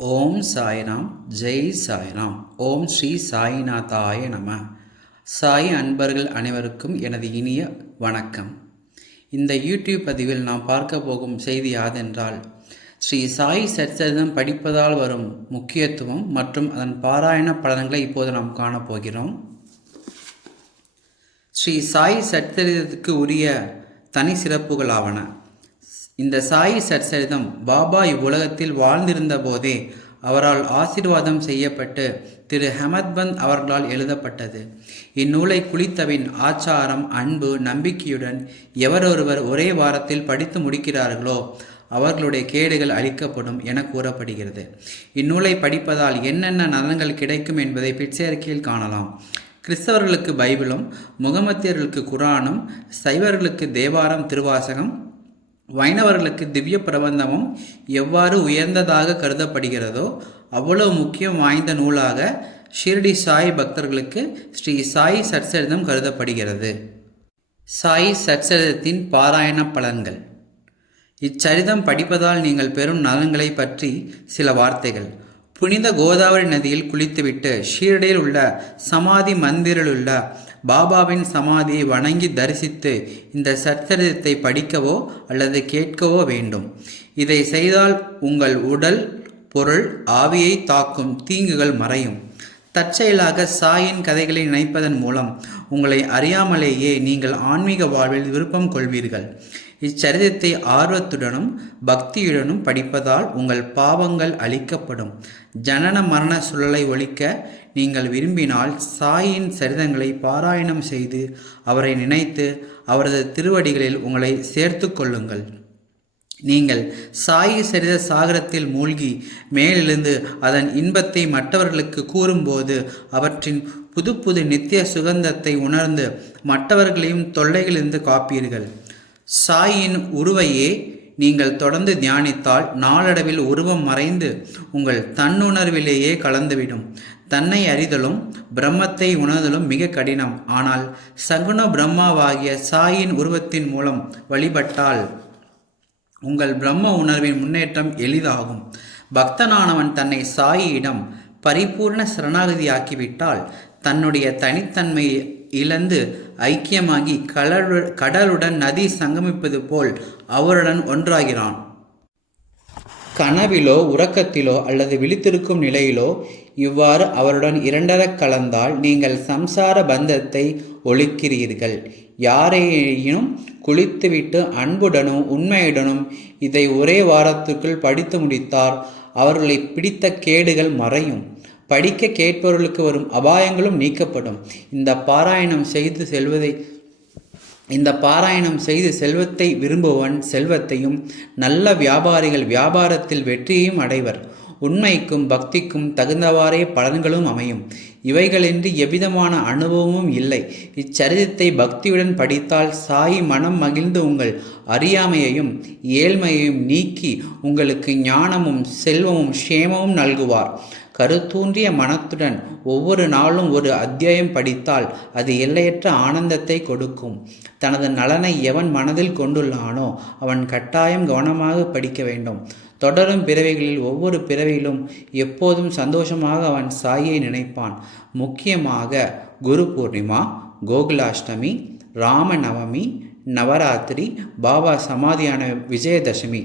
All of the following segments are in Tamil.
ஓம் சாய்ராம் ஜெய் சாய்ராம் ஓம் ஸ்ரீ சாய்நாதாய நம. சாய் அன்பர்கள் அனைவருக்கும் எனது இனிய வணக்கம். இந்த யூடியூப் பதிவில் நாம் பார்க்க போகும் செய்தி யாதென்றால் ஸ்ரீ சாய் சச்சரிதம் படிப்பதால் வரும் முக்கியத்துவம் மற்றும் அதன் பாராயண பலன்களை இப்போது நாம் காணப்போகிறோம் ஸ்ரீ சாய் சச்சரிதத்துக்கு உரிய தனி சிறப்புகளாவன இந்த சாய் சச்சரிதம் பாபா இவ்வுலகத்தில் வாழ்ந்திருந்த போதே அவரால் ஆசீர்வாதம் செய்யப்பட்டு திரு ஹெமத்பந்த் அவர்களால் எழுதப்பட்டது. இந்நூலை குளித்தவின் ஆச்சாரம் அன்பு நம்பிக்கையுடன் எவரொருவர் ஒரே வாரத்தில் படித்து முடிக்கிறார்களோ அவர்களுடைய கேடுகள் அளிக்கப்படும் என கூறப்படுகிறது. இந்நூலை படிப்பதால் என்னென்ன நலன்கள் கிடைக்கும் என்பதை பிச்சையறிக்கையில் காணலாம். கிறிஸ்தவர்களுக்கு பைபிளும் முகமத்தியர்களுக்கு குரானும் சைவர்களுக்கு தேவாரம் திருவாசகம் வைணவர்களுக்கு திவ்ய பிரபந்தமும் எவ்வாறு உயர்ந்ததாக கருதப்படுகிறதோ அவ்வளவு முக்கியம் வாய்ந்த நூலாக ஷீரடி சாய் பக்தர்களுக்கு ஸ்ரீ சாய் சட்சரிதம் கருதப்படுகிறது. சாய் சட்சரிதத்தின் பாராயண பலன்கள். இச்சரிதம் படிப்பதால் நீங்கள் பெறும் நலன்களை பற்றி சில வார்த்தைகள். புனித கோதாவரி நதியில் குளித்துவிட்டு ஷீரடியில் உள்ள சமாதி மந்திரில் உள்ள பாபாவின் சமாதியை வணங்கி தரிசித்து இந்த சச்சரித்தை படிக்கவோ அல்லது கேட்கவோ வேண்டும். இதை செய்தால் உங்கள் உடல் பொருள் ஆவியை தாக்கும் தீங்குகள் மறையும். தற்செயலாக சாயின் கதைகளை நினைப்பதன் மூலம் உங்களை அறியாமலேயே நீங்கள் ஆன்மீக வாழ்வில் விருப்பம் கொள்வீர்கள். இச்சரிதத்தை ஆர்வத்துடனும் பக்தியுடனும் படிப்பதால் உங்கள் பாவங்கள் அழிக்கப்படும். ஜனன மரண சுழலை ஒழிக்க நீங்கள் விரும்பினால் சாயின் சரிதங்களை பாராயணம் செய்து அவரை நினைத்து அவரது திருவடிகளில் உங்களை சேர்த்து கொள்ளுங்கள். நீங்கள் சாயி சரித சாகரத்தில் மூழ்கி மேலெழுந்து அதன் இன்பத்தை மற்றவர்களுக்கு கூறும்போது அவற்றின் புது புது நித்திய சுகந்தத்தை உணர்ந்து மற்றவர்களையும் தொல்லைகளிலிருந்து காப்பீர்கள். சாயின் உருவையே நீங்கள் தொடர்ந்து தியானித்தால் நாளடைவில் உருவம் மறைந்து உங்கள் தன்னுணர்விலேயே கலந்துவிடும். தன்னை அறிதலும் பிரம்மத்தை உணர்தலும் மிக கடினம். ஆனால் சகுண பிரம்மாவாகிய சாயின் உருவத்தின் மூலம் வழிபட்டால் உங்கள் பிரம்ம உணர்வின் முன்னேற்றம் எளிதாகும். பக்தனானவன் தன்னை சாயியிடம் பரிபூர்ண சரணாகதியாக்கிவிட்டால் தன்னுடைய தனித்தன்மையை இழந்து ஐக்கியமாகி கடலு கடலுடன் நதி சங்கமிப்பது போல் அவருடன் ஒன்றாகிறான். கனவிலோ உறக்கத்திலோ அல்லது விழித்திருக்கும் நிலையிலோ இவ்வாறு அவருடன் இரண்டரக் கலந்தால் நீங்கள் சம்சார பந்தத்தை ஒழிக்கிறீர்கள். யாரையும் குளித்துவிட்டு அன்புடனும் உண்மையுடனும் இதை ஒரே வாரத்துக்குள் படித்து முடித்தார். அவர்களை பிடித்த கேடுகள் மறையும். படிக்க கேட்பவர்களுக்கு வரும் அபாயங்களும் நீக்கப்படும். இந்த பாராயணம் செய்து செல்வதை இந்த பாராயணம் செய்து செல்வத்தை விரும்புவன் செல்வத்தையும் நல்ல வியாபாரிகள் வியாபாரத்தில் வெற்றியையும் அடைவர். உண்மைக்கும் பக்திக்கும் தகுந்தவாறே பலன்களும் அமையும். இவைகளின்றி எவ்விதமான அனுபவமும் இல்லை. இச்சரிதத்தை பக்தியுடன் படித்தால் சாய் மனம் மகிழ்ந்து உங்கள் அறியாமையையும் ஏழ்மையையும் நீக்கி உங்களுக்கு ஞானமும் செல்வமும் க்ஷேமமும் நல்குவார். கருத்தூன்றிய மனத்துடன் ஒவ்வொரு நாளும் ஒரு அத்தியாயம் படித்தால் அது எல்லையற்ற ஆனந்தத்தை கொடுக்கும். தனது நலனை எவன் மனதில் கொண்டுள்ளானோ அவன் கட்டாயம் கவனமாக படிக்க வேண்டும். தொடரும் பிறவிகளில் ஒவ்வொரு பிறவியிலும் எப்போதும் சந்தோஷமாக அவன் சாயை நினைப்பான். முக்கியமாக குரு பூர்ணிமா கோகுலாஷ்டமி ராமநவமி நவராத்திரி பாபா சமாதியான விஜயதசமி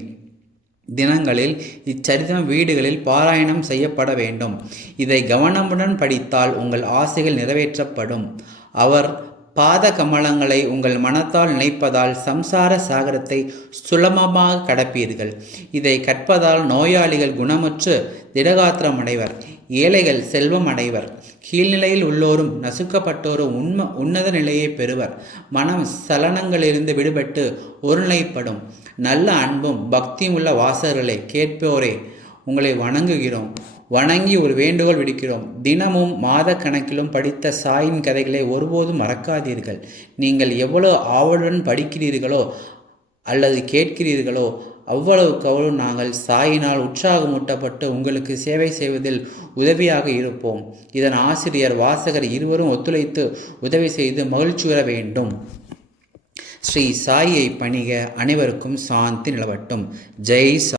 தினங்களில் இச்சரித்திரம் வீடுகளில் பாராயணம் செய்யப்பட வேண்டும். இதை கவனமுடன் படித்தால் உங்கள் ஆசைகள் நிறைவேற்றப்படும். அவர் பாத கமலங்களை உங்கள் மனத்தால் நினைப்பதால் சம்சார சாகரத்தை சுலபமாக கடப்பீர்கள். இதை கற்பதால் நோயாளிகள் குணமுற்று திடகாத்திரம் அடைவர் ஏழைகள் செல்வம் அடைவர். கீழ்நிலையில் உள்ளோரும் நசுக்கப்பட்டோரும் உண்ம உன்னத நிலையை பெறுவர். மனம் சலனங்களிலிருந்து விடுபட்டு ஒருநிலைப்படும். நல்ல அன்பும் பக்தியும் உள்ள வாசகர்களை கேட்போரே உங்களை வணங்குகிறோம். வணங்கி ஒரு வேண்டுகோள் விடுக்கிறோம். தினமும் மாத கணக்கிலும் படித்த சாயின் கதைகளை ஒருபோதும் மறக்காதீர்கள். நீங்கள் எவ்வளோ ஆவலுடன் படிக்கிறீர்களோ அல்லது கேட்கிறீர்களோ அவ்வளவுக்கு அவ்வளவு நாங்கள் சாயினால் உற்சாகமூட்டப்பட்டு உங்களுக்கு சேவை செய்வதில் உதவியாக இருப்போம். இதன் ஆசிரியர் வாசகர் இருவரும் ஒத்துழைத்து உதவி செய்து மகிழ்ச்சி வர வேண்டும். ஸ்ரீ சாயை பணிக அனைவருக்கும் சாந்தி நிலவட்டும். ஜெய் சா